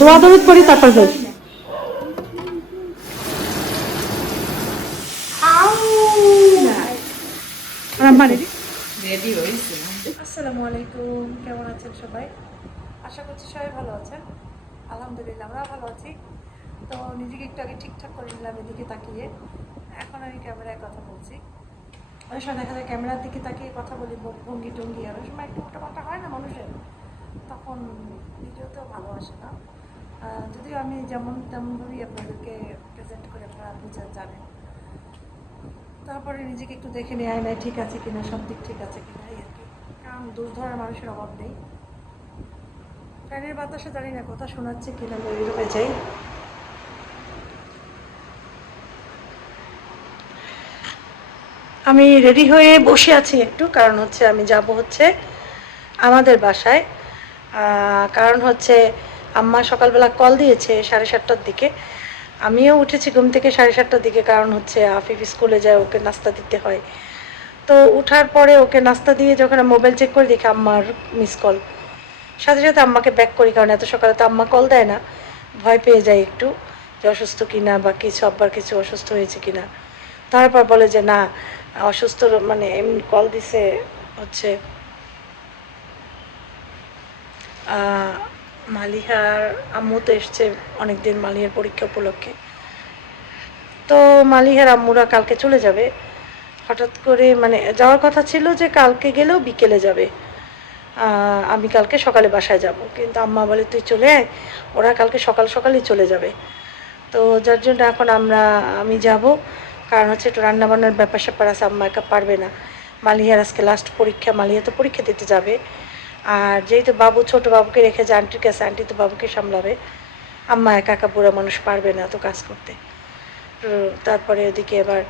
দোয়া দরুদ পড়ি তারপর যাই। রেডি হয়েছে। আসসালামু আলাইকুম কেমন আছেন সবাই? আশা করছি সবাই ভালো আছেন। আলহামদুলিল্লাহ আমরা ভালো আছি। তো নিজেকে একটু আগে ঠিকঠাক করে নিলাম এদিকে তাকিয়ে। এখন আমি ক্যামেরায় কথা বলছি। অনেক সময় দেখা যায় ক্যামেরার দিকে তাকিয়ে কথা বলি ভঙ্গি টঙ্গি আর ওই সময় একটু মোটামোটা হয় না মানুষের? তখন ভিডিওতেও ভালো আসে না। যদিও আমি যেমন তেমনভাবেই আপনাদেরকে প্রেজেন্ট করে, আপনারা বুঝে জানেন। তারপরে নিজেকে একটু দেখে নেয় আয়নায় ঠিক আছে কিনা, সব দিক ঠিক আছে কিনা, এই আর কি। কারণ দোষ ধরার মানুষের অভাব নেই। ফ্যানের বাতাসে জানি না কথা শোনাচ্ছে কিনা বেরোবে যাই। আমি রেডি হয়ে বসে আছি একটু, কারণ হচ্ছে আমি যাব হচ্ছে আমাদের বাসায়। কারণ হচ্ছে আম্মা সকালবেলা কল দিয়েছে সাড়ে সাতটার দিকে। আমিও উঠেছি ঘুম থেকে সাড়ে সাতটার দিকে, কারণ হচ্ছে আফিফ স্কুলে যায়, ওকে নাস্তা দিতে হয়। তো উঠার পরে ওকে নাস্তা দিয়ে যখন মোবাইল চেক করে দেখি আম্মার মিস কল সাথে সাথে আম্মাকে ব্যাক করি, কারণ এত সকালে তো আম্মা কল দেয় না। ভয় পেয়ে যায় একটু যে অসুস্থ কিনা বা কিছু, আব্বার কিছু অসুস্থ হয়েছে কিনা। তারপর বলে যে, না, অসুস্থ মানে এমনি কল দিছে হচ্ছে মালিহার আম্মু তো এসছে অনেকদিন মালিহার পরীক্ষা উপলক্ষে। তো মালিহার আম্মুরা কালকে চলে যাবে। হঠাৎ করে মানে যাওয়ার কথা ছিল যে কালকে গেলেও বিকেলে যাবে। আমি কালকে সকালে বাসায় যাব। কিন্তু আম্মা বলে, তুই চলে আয়, ওরা কালকে সকাল সকালই চলে যাবে। তো যার জন্য এখন আমরা, আমি যাব। কারণ হচ্ছে একটু রান্নাবান্নার ব্যাপার স্যাপার আছে, আম্মা একা পারবে না। মালিহার আজকে লাস্ট পরীক্ষা, মালিহা তো পরীক্ষা দিতে যাবে। আর যেহেতু বাবু, ছোট বাবুকে রেখে যে আন্টির কাছে, আন্টি তো বাবুকে সামলাবে। আম্মা একা একা বুড়া মানুষ পারবে না তো কাজ করতে। তারপরে ওদিকে এবার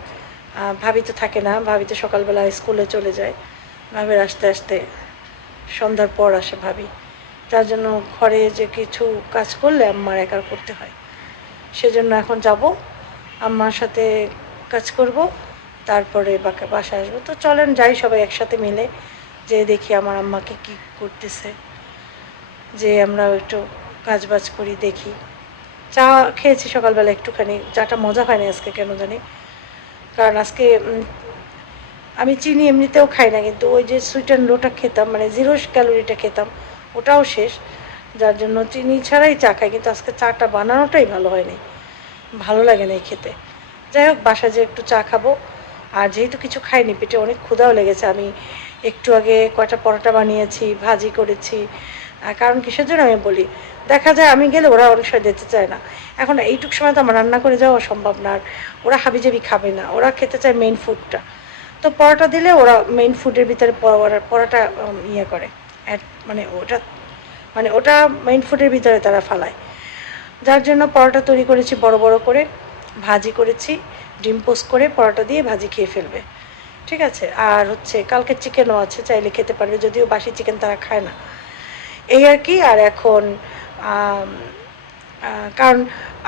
ভাবি তো থাকে না, ভাবি তো সকালবেলা স্কুলে চলে যায়। ভাবির আসতে আসতে সন্ধ্যার পর আসে ভাবি। তার জন্য ঘরে যে কিছু কাজ করলে আম্মার একার করতে হয়। সেজন্য এখন যাব, আম্মার সাথে কাজ করব, তারপরে বাসায় আসব। তো চলেন, যাই সবাই একসাথে মিলে। যে দেখি আমার আম্মাকে কি করতেছে, যে আমরা একটু কাজ বাজ করি, দেখি। চা খেয়েছি সকালবেলা একটুখানি, চাটা মজা হয়নি আজকে, কেন জানি? কারণ আজকে আমি চিনি এমনিতেও খাই না, কিন্তু ওই যে সুইট অ্যান্ড লোটা খেতাম মানে জিরো ক্যালোরিটা খেতাম, ওটাও শেষ। যার জন্য চিনি ছাড়াই চা খাই, কিন্তু আজকে চাটা বানানোটাই ভালো হয়নি। ভালো লাগে না খেতে। যাই হোক, বাসায় যে একটু চা খাব। আর যেহেতু কিছু খাইনি, পেটে অনেক ক্ষুধাও লেগেছে, আমি একটু আগে কয়টা পরোটা বানিয়েছি, ভাজি করেছি। কারণ কিসের জন্য আমি বলি, দেখা যায় আমি গেলে ওরা অনেক সময় যেতে চায় না। এখন এইটুক সময় তো আমার রান্না করে যাওয়া সম্ভব না আর ওরা হাবিজাবি খাবে না, ওরা খেতে চায় মেইন ফুডটা তো পরোটা দিলে ওরা মেইন ফুডের ভিতরে পরোটা ইয়ে করে। মানে ওটা মানে ওটা মেইন ফুডের ভিতরে তারা ফালায়। যার জন্য পরোটা তৈরি করেছি বড় বড় করে, ভাজি করেছি, ডিম পোস্ট করে পরোটা দিয়ে ভাজি খেয়ে ফেলবে। ঠিক আছে? আর হচ্ছে কালকে চিকেনও আছে, চাইলে খেতে পারবে, যদিও বাসি চিকেন তারা খায় না। এই আর কি, আর এখন কারণ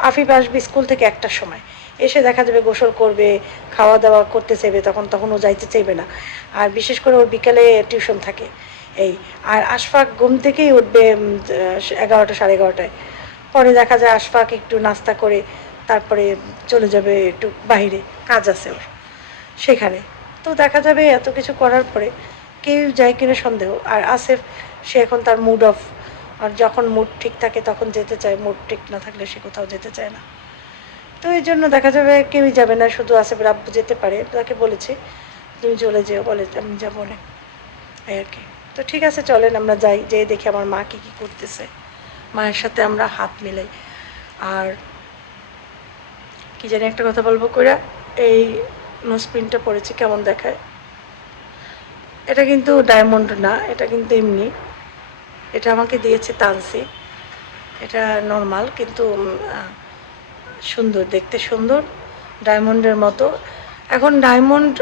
আফিফ আসবে স্কুল থেকে একটার সময়। এসে দেখা যাবে গোসল করবে খাওয়া দাওয়া করতে চাইবে, তখন তখন ও যাইতে চাইবে না। আর বিশেষ করে ওর বিকালে টিউশন থাকে। এই, আর আশফাক ঘুম থেকেই উঠবে এগারোটা, সাড়ে এগারোটায়। পরে দেখা যায় আশফাক একটু নাস্তা করে, তারপরে চলে যাবে একটু বাইরে। কাজ আছে ওর। সেখানে। তো দেখা যাবে এত কিছু করার পরে কেউ যায় কিনা সন্দেহ। আর আসেফ, সে এখন তার মুড অফ আর যখন মুড ঠিক থাকে, তখন যেতে চায়। মুড ঠিক না থাকলে সে কোথাও যেতে চায় না। তো এই জন্য দেখা যাবে কেউই যাবে না, শুধু আসেফের আব্বু যেতে পারে। তাকে বলেছি, তুমি চলে যেও, বলে, আমি যাব না এই আর কি। তো ঠিক আছে, চলেন, আমরা যাই, যেয়ে দেখি আমার মা কি কি করতেছে। মায়ের সাথে আমরা হাত মিলাই। আর কি জানি একটা কথা বলব কইরা, এই নোসপিনটা পরেছি কেমন দেখায়? এটা কিন্তু ডায়মন্ড না, এটা কিন্তু এমনি। এটা আমাকে দিয়েছে তানসি এটা নর্মাল কিন্তু সুন্দর, দেখতে সুন্দর ডায়মন্ডের মতো। এখন ডায়মন্ড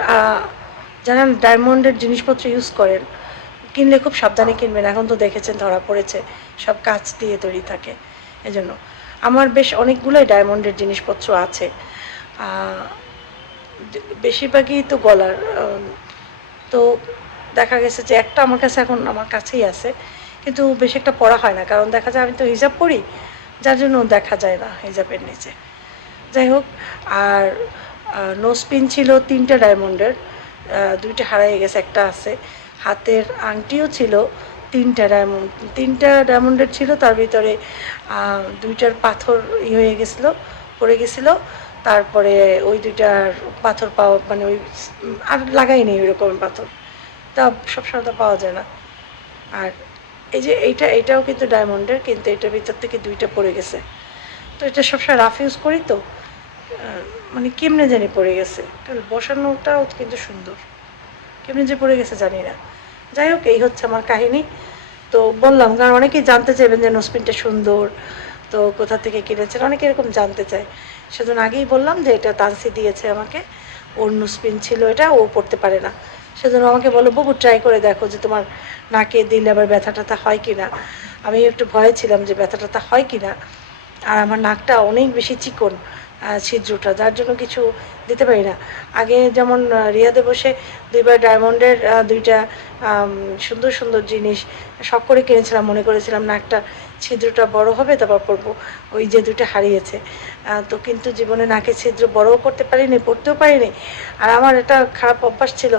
যারা ডায়মন্ডের জিনিসপত্র ইউজ করেন। কিনলে খুব সাবধানে কিনবেন, এখন তো দেখেছেন, ধরা পড়েছে, সব কাচ দিয়ে তৈরি থাকে, এজন্য। আমার বেশ অনেকগুলোই ডায়মন্ডের জিনিসপত্র আছে। বেশিরভাগই তো গলার তো দেখা গেছে যে একটা আমার কাছে এখন আমার কাছেই আছে, কিন্তু বেশি একটা পড়া হয় না। কারণ দেখা যায় আমি তো হিজাব পড়ি, যার জন্য দেখা যায় না হিজাবের নিচে। যাই হোক, আর নোসপিন ছিল তিনটা ডায়মন্ডের দুইটা হারাই গেছে, একটা আছে। হাতের আংটিও ছিল তিনটা ডায়মন্ড তিনটা ডায়মন্ডের ছিল, তার ভিতরে দুইটার পাথর ই হয়ে গেছিল, পড়ে গেছিল। তারপরে ওই দুইটার পাথর পাওয়া মানে ওই আর লাগাইনি ওই রকম পাথর। তা সবসময় তো পাওয়া যায় না। আর এই যে এইটা, এটাও কিন্তু ডায়মন্ডের, কিন্তু এটার ভিতর থেকে দুইটা পড়ে গেছে। তো এটা সবসময় রাফ ইউজ করি তো মানে কেমনে জানি পড়ে গেছে। তাহলে বসানোটাও কিন্তু সুন্দর। কেমনে যে পড়ে গেছে জানি না। যাই হোক, এই হচ্ছে আমার কাহিনী। তো বললাম, কারণ অনেকেই জানতে চাইবেন যে নোসপিনটা সুন্দর, তো কোথা থেকে কিনেছেন? অনেকে এরকম জানতে চায়। সেজন্য আগেই বললাম যে এটা তানসি দিয়েছে আমাকে। ওর নোসপিন ছিল, এটা ও পড়তে পারে না। সেজন্য আমাকে বলো বাবু ট্রাই করে দেখো যে তোমার নাকে দিলে আবার ব্যথা ট্যাথা হয় কি না আমি একটু ভয়ে ছিলাম যে ব্যথা ট্যাথা হয় কি না আর আমার নাকটা অনেক বেশি চিকন ছিদ্রটা, যার জন্য কিছু দিতে পারি না। আগে যেমন রিয়াদে বসে দুইবার ডায়মন্ডের দুইটা সুন্দর সুন্দর জিনিস শখ করে কিনেছিলাম, মনে করেছিলাম নাকটা ছিদ্রটা বড় হবে, তারপর পরবো। ওই যে দুইটা হারিয়েছে। তো কিন্তু জীবনে নাকের ছিদ্র বড়ও করতে পারিনি, পড়তেও পারিনি। আর আমার এটা খারাপ অভ্যাস ছিল,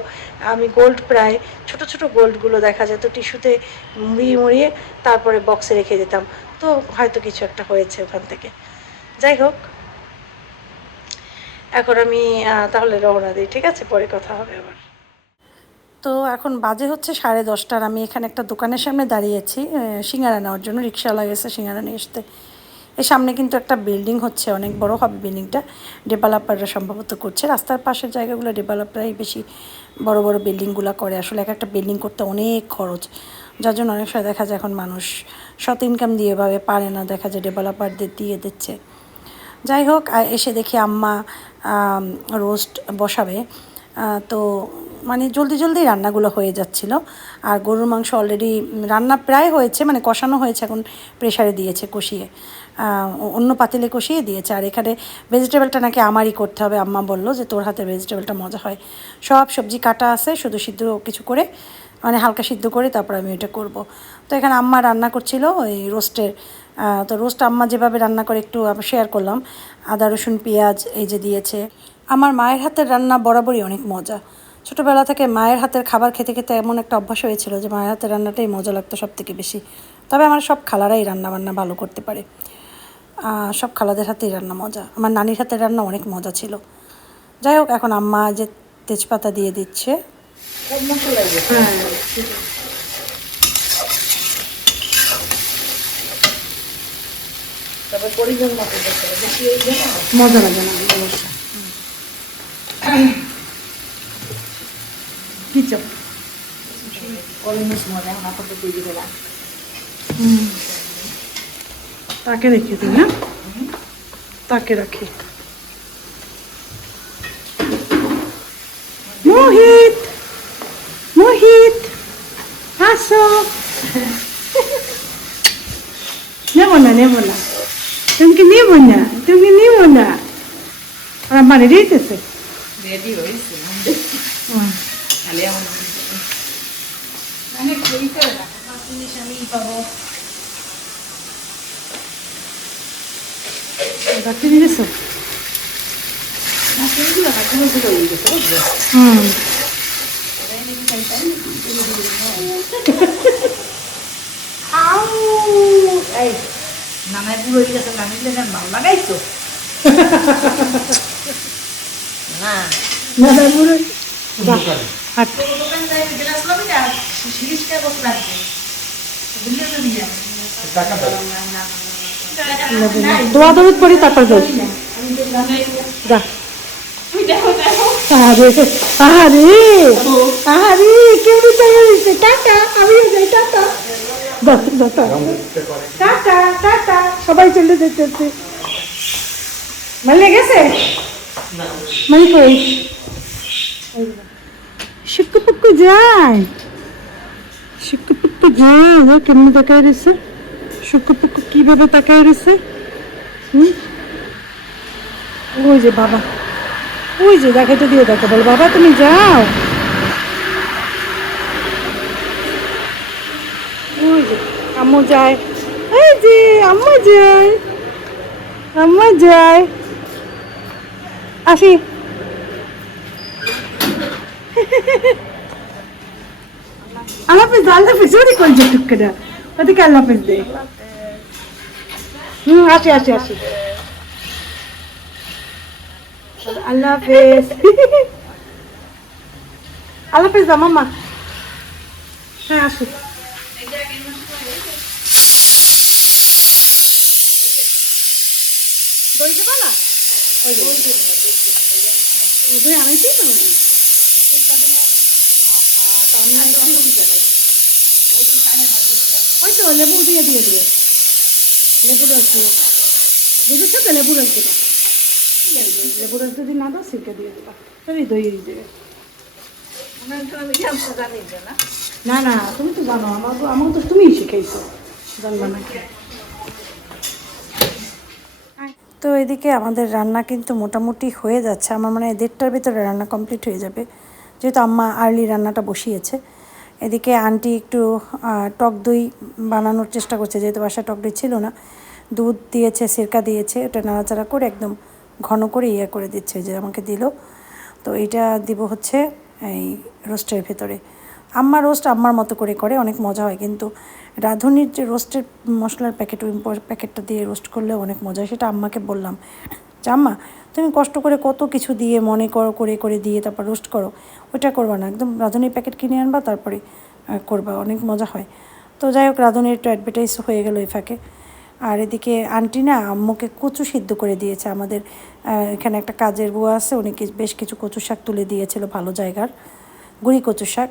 আমি গোল্ড প্রায়, ছোট ছোট গোল্ডগুলো দেখা যেত টিস্যুতে মুড়িয়ে মুড়িয়ে তারপরে বক্সে রেখে দিতাম। তো হয়তো কিছু একটা হয়েছে ওখান থেকে। যাই হোক, এখন আমি তাহলে রওনা দিই, ঠিক আছে? পরে কথা হবে আবার। তো এখন বাজে হচ্ছে সাড়ে দশটার, আমি এখানে একটা দোকানের সামনে দাঁড়িয়েছি সিঙ্গারা নেওয়ার জন্য, রিক্সাওয়ালা গেছে সিঙ্গারা নিয়ে আসতে। এর সামনে কিন্তু একটা বিল্ডিং হচ্ছে, অনেক বড় হবে বিল্ডিংটা ডেভেলপাররা সম্ভবত করছে। রাস্তার পাশের জায়গাগুলো ডেভেলপাররাই বেশি বড় বড় বিল্ডিংগুলো করে। আসলে এক একটা বিল্ডিং করতে অনেক খরচ। যার জন্য অনেক সময় দেখা যায় এখন মানুষ সৎ ইনকাম দিয়ে এভাবে পারে না। দেখা যায় ডেভেলপারদের দিয়ে দিচ্ছে। যাই হোক এসে দেখি আম্মা রোস্ট বসাবে। তো মানে জলদি জলদি রান্নাগুলো হয়ে যাচ্ছিল। আর গরুর মাংস অলরেডি রান্না প্রায় হয়েছে মানে কষানো হয়েছে, এখন প্রেশারে দিয়েছে কষিয়ে। অন্য পাতিলে কষিয়ে দিয়েছে। আর এখানে ভেজিটেবলটা নাকি আমারই করতে হবে। আম্মা বলল যে, তোর হাতে ভেজিটেবলটা মজা হয়। সব সবজি কাটা আছে, শুধু সিদ্ধ কিছু করে মানে হালকা সিদ্ধ করে তারপর আমি ওইটা করব। তো এখানে আম্মা রান্না করছিল ওই রোস্টের তো রোস্ট আম্মা যেভাবে রান্না করে একটু শেয়ার করলাম। আদা, রসুন, পেঁয়াজ এই যে দিয়েছে। আমার মায়ের হাতের রান্না বরাবরই অনেক মজা। ছোটোবেলা থেকে মায়ের হাতের খাবার খেতে খেতে এমন একটা অভ্যাস হয়েছিল যে, মায়ের হাতের রান্নাটাই মজা লাগতো সব থেকে বেশি। তবে আমার সব খালারাই রান্না বান্না ভালো করতে পারে। সব খালাদের হাতেই রান্না মজা। আমার নানির হাতের রান্না অনেক মজা ছিল। যাই হোক এখন আম্মা যে তেজপাতা দিয়ে দিচ্ছে। না, মজা লাগে না অবশ্য কি চাপ অলমোস্ট মজা আমার তৈরি করা তাকে রেখে দিই না তাকে রাখি। মোহিত! মোহিত! আসো। নেব না নেব না। তুমি নেব না? তুমি নেব না? আমার রেখেছে রেডি হয়েছে। খালি আমার আমি কই করে রাখা পাঁচ জিনিস আমি পাবো রাখতে দিয়েছ না সেইগুলো না কোনো হয়ে গেছে হুম আউ এই নানাই পুরো হয়ে গেছে লেগে ভালো লাগাইছো না না না পুরো হাট তোর দিয়া দরদ পড়ি, তারপর যাই যা। আরে আরে আরে কেউ দিচ্ছে টাটা, আমিও যাই, টাটা। Tata tata. সবাই চলে যেতেছে। মালে গেছে? মানে কই? শুক্কু পুক্কু যায়। শুক্কু পুক্কু যায় কেমনি তাকায় রয়েছে শুক্কু পুক্কু কীভাবে তাকায় রয়েছে? ওই যে বাবা, ওই যে দেখাতে দিয়ে দেখো, বল, বাবা, তুমি যাও। আম্মু যায়। এই যে যায়। আম্মা যায়। আসি। আল্লাহ হাফিজ ওরে কোন যে টুকরা। ওদিকে হাফিজ দে। হুম, আসি আসি আসি। আল্লাহ হাফিজ। আল্লাহ হাফিজ হ্যাঁ আসি। দই আনাইছি তো। ওই তো, লেবু দিয়ে দিয়ে দিয়ে লেবু রস দিয়ে দুধের সাথে লেবু রস দেবা? লেবু রস যদি না দাও সিরকা দিয়ে দেবা। তবে দই দেবে না? না তুমি তো জানো আমার তো আমাকে তো তুমিই শিখাইছো। জানবা না। তো এদিকে আমাদের রান্না কিন্তু মোটামুটি হয়ে যাচ্ছে। আমার মানে দেড়টার ভিতরে রান্না কমপ্লিট হয়ে যাবে। যেহেতু আম্মা আর্লি রান্নাটা বসিয়েছে। এদিকে আন্টি একটু টক দই বানানোর চেষ্টা করছে, যেহেতু বাসায় টক দই ছিল না। দুধ দিয়েছে, সিরকা দিয়েছে, ওটা নাড়াচাড়া করে একদম ঘন করে ইয়ে করে দিচ্ছে, যে আমাকে দিল। তো এটা দিব হচ্ছে এই রোস্টের ভেতরে। আম্মা রোস্ট আম্মার মতো করে করে, অনেক মজা হয়, কিন্তু রাঁধুনির যে রোস্টের মশলার প্যাকেট প্যাকেটটা দিয়ে রোস্ট করলে অনেক মজা হয়, সেটা আম্মাকে বললাম। যে আম্মা তুমি কষ্ট করে কত কিছু দিয়ে মনে করো, করে করে দিয়ে তারপর রোস্ট করো, ওইটা করবা না। একদম রাঁধুনির প্যাকেট কিনে আনবা, তারপরে করবা, অনেক মজা হয়। তো যাই হোক, রাঁধুনির একটু অ্যাডভার্টাইজ হয়ে গেল এই ফাঁকে আর এদিকে আন্টি না আম্মুকে কচু সিদ্ধ করে দিয়েছে। আমাদের এখানে একটা কাজের বুয়া আছে, উনি বেশ কিছু কচু শাক তুলে দিয়েছিল ভালো জায়গার, গুঁড়ি কচু শাক।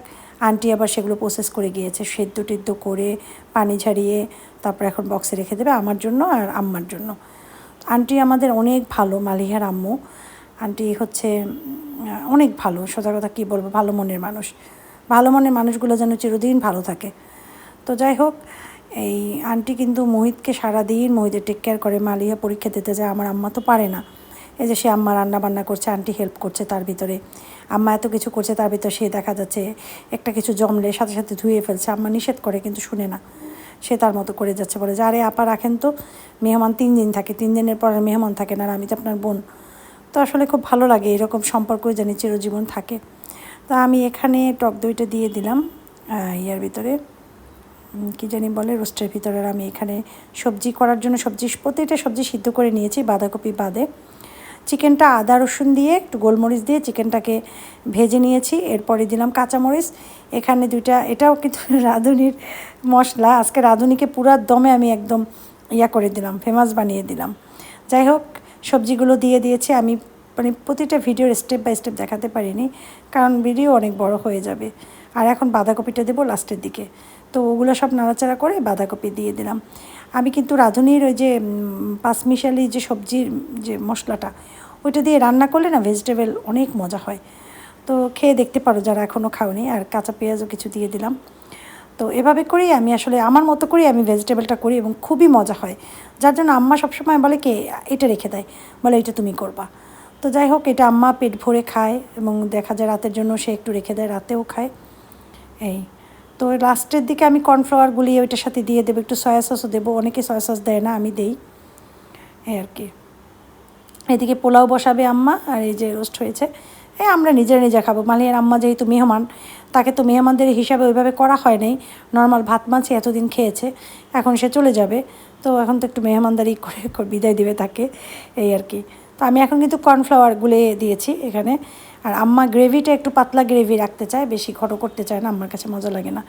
আন্টি আবার সেগুলো প্রসেস করে গিয়েছে, সেদ্ধ টেদ্ধ করে, পানি ঝারিয়ে, তারপর এখন বক্সে রেখে দেবে আমার জন্য আর আম্মার জন্য। আন্টি আমাদের অনেক ভালো, মালিহার আম্মু। আন্টি হচ্ছে অনেক ভালো, সোজা কথা কী বলব, ভালো মনের মানুষ। ভালো মনের মানুষগুলো যেন চিরদিন ভালো থাকে। তো যাই হোক, এই আন্টি কিন্তু মোহিতকে সারাদিন মোহিতের টেক কেয়ার করে মালিয়া পরীক্ষা দিতে যায়, আমার আম্মা তো পারে না। এই যে সে আম্মা রান্না বান্না করছে, আন্টি হেল্প করছে তার ভিতরে। আম্মা এত কিছু করছে, তার ভিতরে সে দেখা যাচ্ছে, একটা কিছু জমলে সাথে সাথে ধুয়ে ফেলছে, আম্মা নিষেধ করে কিন্তু শুনে না। সে তার মতো করে যাচ্ছে, বলে যে, আরে আপা, রাখেন তো। মেহমান তিন দিন থাকে, তিন দিনের পর আর মেহমান থাকে না, আর আমি তো আপনার বোন। তো আসলে খুব ভালো লাগে এরকম সম্পর্ক জানি চিরজীবন থাকে। তা আমি এখানে টক দইটা দিয়ে দিলাম ইয়ার ভিতরে। কি জানি বলে, রোস্টের ভিতরে। আমি এখানে সবজি করার জন্য সবজি, প্রতিটা সবজি সিদ্ধ করে নিয়েছি, বাঁধাকপি বাদে। চিকেনটা আদা রসুন দিয়ে, একটু গোলমরিচ দিয়ে চিকেনটাকে ভেজে নিয়েছি। এরপরে দিলাম কাঁচামরিচ। এখানে দুইটা, এটাও কিন্তু রাঁধুনির মশলা। আজকে রাঁধুনিকে পুরা দমে আমি একদম ইয়া করে দিলাম ফেমাস বানিয়ে দিলাম। যাই হোক, সবজিগুলো দিয়ে দিয়েছি। আমি মানে প্রতিটা ভিডিওর স্টেপ বাই স্টেপ দেখাতে পারিনি, কারণ ভিডিও অনেক বড় হয়ে যাবে। আর এখন বাঁধাকপিটা দেবো লাস্টের দিকে। তো ওগুলো সব নাড়াচাড়া করে বাঁধাকপি দিয়ে দিলাম। আমি কিন্তু রাঁধুনির ওই যে পাঁচমিশালি যে সবজির যে মশলাটা, ওইটা দিয়ে রান্না করলে না ভেজিটেবল অনেক মজা হয়। তো খেয়ে দেখতে পারো যারা এখনও খাওনি, আর কাঁচা পেঁয়াজও কিছু দিয়ে দিলাম। তো এভাবে করেই আমি আসলে, আমার মতো করেই আমি ভেজিটেবলটা করি এবং খুবই মজা হয়। যার জন্য আম্মা সবসময় বলে কে, এটা রেখে দেয়। বলে, এটা তুমি করবা। তো যাই হোক, এটা আম্মা পেট ভরে খায় এবং দেখা যায় রাতের জন্য সে একটু রেখে দেয়, রাতেও খায়। এই। তো লাস্টের দিকে আমি কর্নফ্লাওয়ার গুলিয়ে ওইটার সাথে দিয়ে দেবো, একটু সয়া সসও দেবো। অনেকে সয়া সস দেয় না, আমি দেই। এই আর কি। এদিকে পোলাও বসাবে আম্মা, আর এই যে রোস্ট হয়েছে। এই আমরা নিজেরা নিজে খাব। মালিয়ার আম্মা যেহেতু মেহমান, তাকে তো মেহমানদের হিসাবে ওইভাবে করা হয় নাই। নর্মাল ভাত মাছি এতদিন খেয়েছে, এখন সে চলে যাবে। তো এখন তো একটু মেহমানদারি করে বিদায় দিবে তাকে। এই আর কি। তো আমি এখন কিন্তু কর্নফ্লাওয়ার গুলে দিয়েছি এখানে। আর আম্মা গ্রেভিটা একটু পাতলা গ্রেভি রাখতে চায়, বেশি ঘটো করতে চায় না, আমার কাছে মজা লাগে না।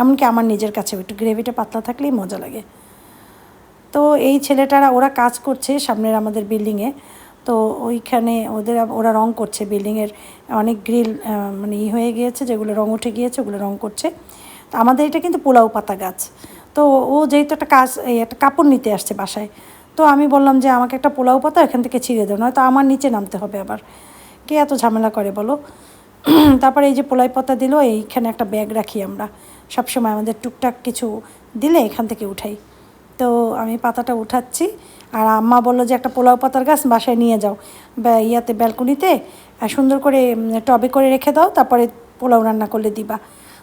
এমনকি আমার নিজের কাছে একটু গ্রেভিটা পাতলা থাকলেই মজা লাগে। তো এই ছেলেটারা, ওরা কাজ করছে সামনের আমাদের বিল্ডিংয়ে। তো ওইখানে ওদের, ওরা রং করছে। বিল্ডিংয়ের অনেক গ্রিল মানে ই হয়ে গিয়েছে, যেগুলো রং উঠে গিয়েছে, ওগুলো রং করছে। তো আমাদের এটা কিন্তু পোলাও পাতা গাছ। তো ও যেহেতু একটা কাজ, এই একটা কাপড় নিতে আসছে বাসায়, তো আমি বললাম যে আমাকে একটা পোলাও পাতা এখান থেকে ছিঁড়ে দাও, নয়তো আমার নিচে নামতে হবে আবার। কে এত ঝামেলা করে বলো? তারপরে এই যে পোলাই পাতা দিল, এইখানে একটা ব্যাগ রাখি আমরা। সবসময় আমাদের টুকটাক কিছু দিলে এখান থেকে উঠাই। তো আমি পাতাটা উঠাচ্ছি, আর আম্মা বলল যে একটা পোলাও পাতার গাছ বাসায় নিয়ে যাও। ইয়াতে ব্যালকনিতে সুন্দর করে টবে করে রেখে দাও, তারপরে পোলাও রান্না করলে দিবা।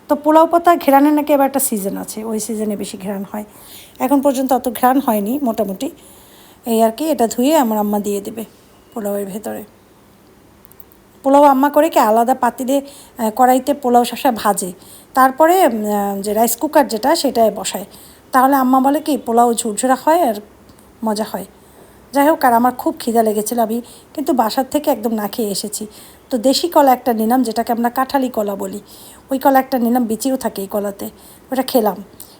তো পোলাও পাতা ঘেরানের নাকি এবার একটা সিজন আছে, ওই সিজনে বেশি ঘেরান হয়। এখন পর্যন্ত অত ঘেরান হয়নি, মোটামুটি। এই আর কি, এটা ধুয়ে আমার আম্মা দিয়ে দেবে পোলাওয়ের ভেতরে। পোলাও আম্মা করে কি আলাদা পাতিলে কড়াইতে পোলাও শাসা ভাজে। তারপরে যে রাইস কুকার যেটা, সেটায় বসায়। তাহলে আম্মা বলে কি, পোলাও ঝুরঝুরা হয় আর মজা হয়। যাই হোক, আর আমার খুব খিদা লেগেছিল আমি, কিন্তু বাসার থেকে একদম না খেয়ে এসেছি। তো দেশি কলা একটা নিলাম, যেটাকে আমরা কাঁঠালি কলা বলি। ওই কলা একটা নিলাম, বিচিও থাকে এই কলাতে, ওটা খেলাম।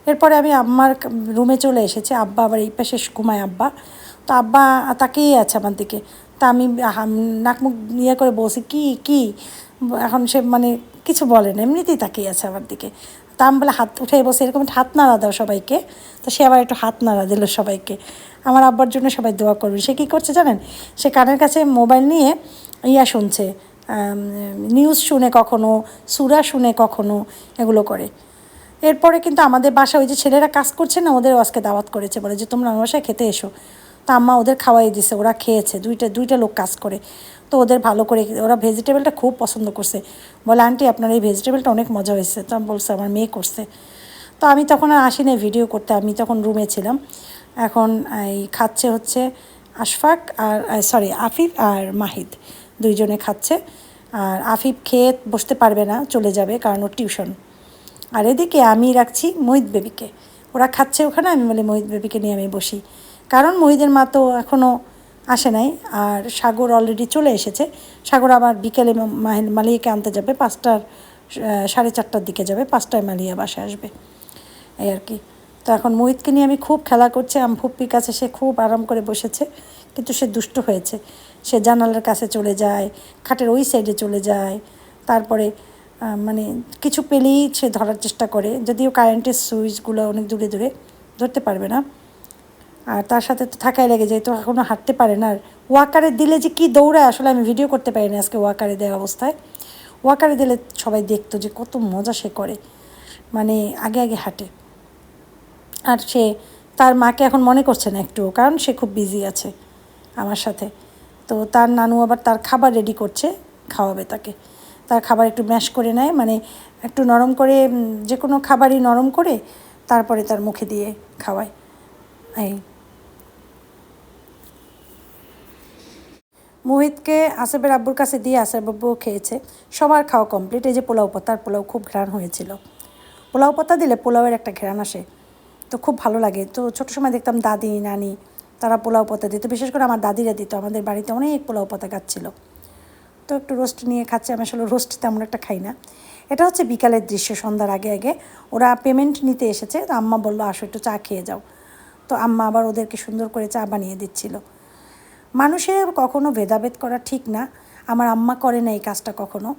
এরপরে আমি আম্মার রুমে চলে এসেছি, আব্বা আবার এই পাশে ঘুমায় আব্বা। তো আব্বা, তাকেই আছে আমার দিকে। তা আমি হাম- নাক ইয়ে করে বসি কি কি? এখন সে মানে কিছু বলে না, এমনিতেই তাকিয়ে আছে আমার দিকে। তা আমি বলে হাত উঠে বসে এরকম হাত নাড়া দাও সবাইকে। তো সে আবার একটু হাত নাড়া দিল সবাইকে। আমার আব্বার জন্য সবাই দোয়া করবে। সে কী করছে জানেন? সে কানের কাছে মোবাইল নিয়ে ইয়া শুনছে নিউজ শুনে কখনো, সুরা শুনে কখনো এগুলো করে। এরপরে কিন্তু আমাদের বাসা ওই যে ছেলেরা কাজ করছে না ওদের আজকে দাওয়াত করেছে বলে যে, তোমরা আমার বাসায় খেতে এসো। তা আম্মা ওদের খাওয়াই দিছে, ওরা খেয়েছে, দুইটা দুইটা লোক কাজ করে। তো ওদের ভালো করে ওরা ভেজিটেবলটা খুব পছন্দ করছে। বলে, আন্টি, আপনার এই ভেজিটেবলটা অনেক মজা হয়েছে। তো বলছে, আমার মেয়ে করছে। তো আমি তখন আর আসিনি ভিডিও করতে, আমি তখন রুমে ছিলাম। এখন এই খাচ্ছে হচ্ছে আশফাক আর সরি আফিফ আর মাহিদ দুইজনে খাচ্ছে। আর আফিফ খেয়ে বসতে পারবে না, চলে যাবে, কারণ ওর টিউশন আর এদিকে আমি রাখছি মহিত বেবিকে। ওরা খাচ্ছে ওখানে, আমি বলি, মহিত বেবিকে নিয়ে আমি বসি। কারণ মহিদের মা তো এখনও আসে নাই, আর সাগর অলরেডি চলে এসেছে। সাগর আবার বিকেলে মালিয়াকে আনতে যাবে, পাঁচটার সাড়ে চারটার দিকে যাবে, পাঁচটায় মালিয়া বাসায় আসবে। এই আর কি। তো এখন মোহিতকে নিয়ে আমি খুব খেলা করছি, আম ফুপ্পির কাছে সে খুব আরাম করে বসেছে, কিন্তু সে দুষ্ট হয়েছে। সে জানালার কাছে চলে যায়, খাটের ওই সাইডে চলে যায়, তারপরে মানে কিছু পেলেই সে ধরার চেষ্টা করে, যদিও কারেন্টের সুইচগুলো অনেক দূরে দূরে, ধরতে পারবে না। আর তার সাথে তো থাকাই লেগে যায়, তো এখনও হাঁটতে পারে না। আর ওয়াকারে দিলে যে কি দৌড়ায়, আসলে আমি ভিডিও করতে পারি না আজকে ওয়াকারে দেওয়া অবস্থায়। ওয়াকারে দিলে সবাই দেখতো যে কত মজা সে করে মানে আগে আগে হাঁটে। আর সে, তার মাকে এখন মনে করছে না একটু, কারণ সে খুব বিজি আছে আমার সাথে। তো তার নানু আবার তার খাবার রেডি করছে, খাওয়াবে তাকে। তার খাবার একটু ম্যাশ করে নেয় মানে একটু নরম করে যে কোনো খাবারই নরম করে, তারপরে তার মুখে দিয়ে খাওয়ায়। এই মোহিতকে আসেফের আব্বুর কাছে দিয়ে আসেফ আব্বুও খেয়েছে। সবার খাওয়া কমপ্লিট এই যে পোলাও পাতার পোলাও খুব ঘ্রাণ হয়েছিল। পোলাও পাতা দিলে পোলাওয়ের একটা ঘ্রাণ আসে, তো খুব ভালো লাগে। তো ছোটো সময় দেখতাম দাদি, নানি, তারা পোলাও পাতা দিত। বিশেষ করে আমার দাদিরা দিত, আমাদের বাড়িতে অনেক পোলাও পাতা গাছ ছিল। তো একটু রোস্ট নিয়ে খাচ্ছে, আমি আসলে রোস্ট তেমন একটা খাই না। এটা হচ্ছে বিকালের দৃশ্য, সন্ধ্যার আগে আগে। ওরা পেমেন্ট নিতে এসেছে, তো আম্মা বলল, আসো একটু চা খেয়ে যাও। তো আম্মা আবার ওদেরকে সুন্দর করে চা বানিয়ে দিচ্ছিল। মানুষের কখনো ভেদাভেদ করা ঠিক না। আমার আম্মা করে না এই কাজটা কখনো।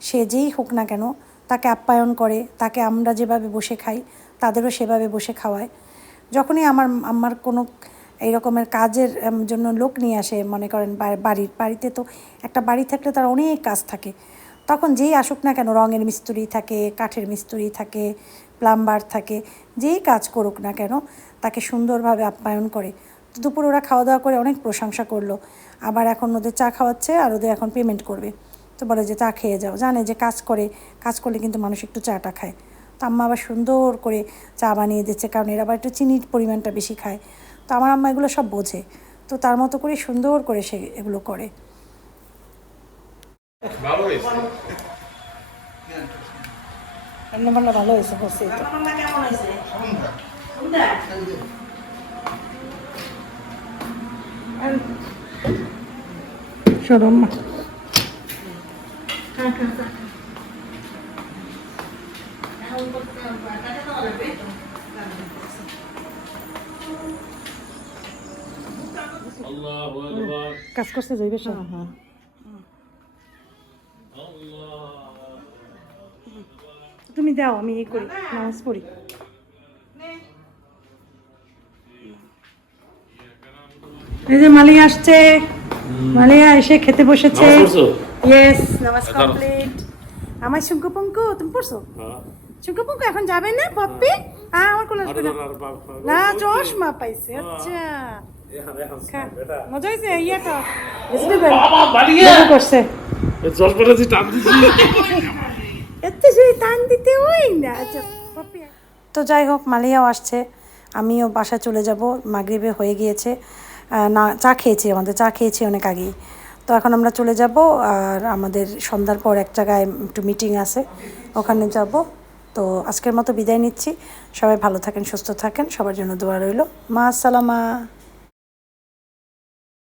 সে যেই হোক না কেন, তাকে আপ্যায়ন করে, তাকে আমরা যেভাবে বসে খাই, তাদেরও সেভাবে বসে খাওয়ায়। যখনই আমার আম্মার কোনো এই রকমের কাজের জন্য লোক নিয়ে আসে, মনে করেন বাড়ির, বাড়িতে তো একটা বাড়ি থাকলে তার অনেক কাজ থাকে। তখন যেই আসুক না কেন, রঙের মিস্ত্রি থাকে, কাঠের মিস্ত্রি থাকে, প্লাম্বার থাকে, যেই কাজ করুক না কেন, তাকে সুন্দরভাবে আপ্যায়ন করে। দুপুর ওরা খাওয়া দাওয়া করে অনেক প্রশংসা করল। আবার এখন ওদের চা খাওয়াচ্ছে আর ওদের এখন পেমেন্ট করবে। তো বলে যে চা খেয়ে যাও। জানে যে কাজ করে কাজ করলে কিন্তু মানুষ একটু চাটা খায়। তো আম্মা আবার সুন্দর করে চা বানিয়ে দিচ্ছে কারণ এরা আবার একটু চিনির পরিমাণটা বেশি খায়। তো আমার আম্মা এগুলো সব বোঝে। তো তার মতো করে সুন্দর করে সে এগুলো করে। ভালো রান্না বান্না ভালো হয়েছে বসে। তো সরম আল্লাহু কাজ করছে যাইবে সব আল্লাহ তুমি দাও আমি এই করি নামাজ পড়ি এই যে মালিয়া আসছে। মালিয়া এসে খেতে বসেছে। ইয়েস নামাজ এখনও? কমপ্লিট আমার শুঙ্কু পঙ্কু তুমি পড়ছো? হ্যাঁ। শুঙ্কু পঙ্কু এখন যাবে না পপ্পি? আহ আমার কোলে আসবে না। না চশমা পাইছে আচ্ছা। মজা হয়েছে ইয়েটা? করছে চশমাটা যে টান এত শুয়ে টান দিতে ওই না। আচ্ছা, তো যাই হোক মালিয়াও আসছে। আমিও বাসা চলে যাব মাগরিবে হয়ে গিয়েছে। না, চা খেয়েছি, আমাদের চা খেয়েছি অনেক আগেই। তো এখন আমরা চলে যাব, আর আমাদের সন্ধ্যার পর এক জায়গায় একটু মিটিং আছে, ওখানে যাব। তো আজকের মতো বিদায় নিচ্ছি। সবাই ভালো থাকেন, সুস্থ থাকেন, সবার জন্য দোয়া রইল। মা আসসালামা